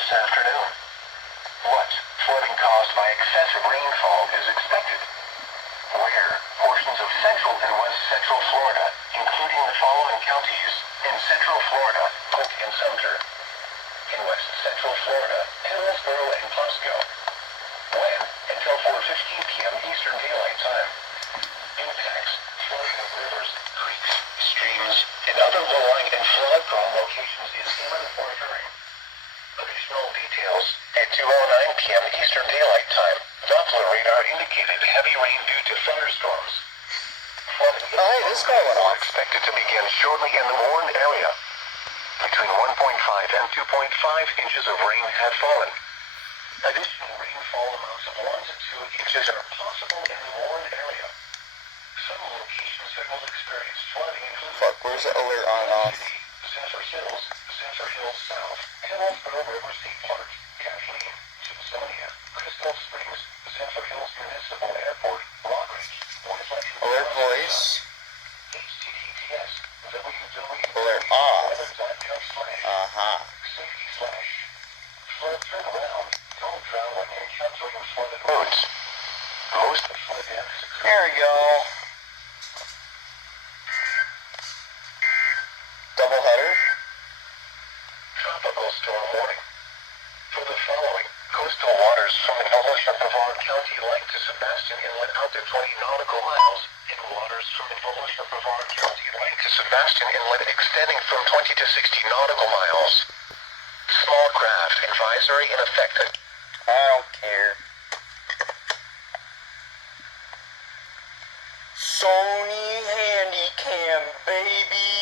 this afternoon. What flooding caused by excessive rainfall is expected? Where portions of central and west central Florida, including the following counties: in central Florida, Polk and Sumter; in west central Florida, Hillsborough and Pasco. When? Until 4:15 p.m. Eastern Daylight Time. Impacts: flooding of rivers, creeks, streams, and other low-lying and flood-prone locations is imminent or occurring. Additional details: at 2:09 p.m. Eastern Daylight Time, Doppler radar indicated heavy rain due to thunderstorms. Flooding this guy went off. expected to begin shortly in the Warren area. Between 1.5 and 2.5 inches of rain have fallen. Additional rainfall amounts of 1 to 2 inches are possible in the Warren area. Some locations that will experience flooding include Fuck, where's the alert on and off? Central Hills, Central Hills South, Hillsborough River State Park, Kathleen, Smithsonian, Crystal Springs, Central Hills Municipal Airport, Rockridge, Reflection. Alert voice. HTTPS, Alert off. www.weather.gov/safety/ flood turnaround. Don't drown when encountering flooded roads. Most flood deaths occur. There we go. Double header. Tropical storm warning. For the following, coastal waters from English and Brevard County Lake to Sebastian Inlet out to 20 nautical miles, and waters from English and Brevard County Lake to Sebastian Inlet extending from 20 to 60 nautical miles. Small craft advisory in effect. I don't care. Sony Handycam, baby.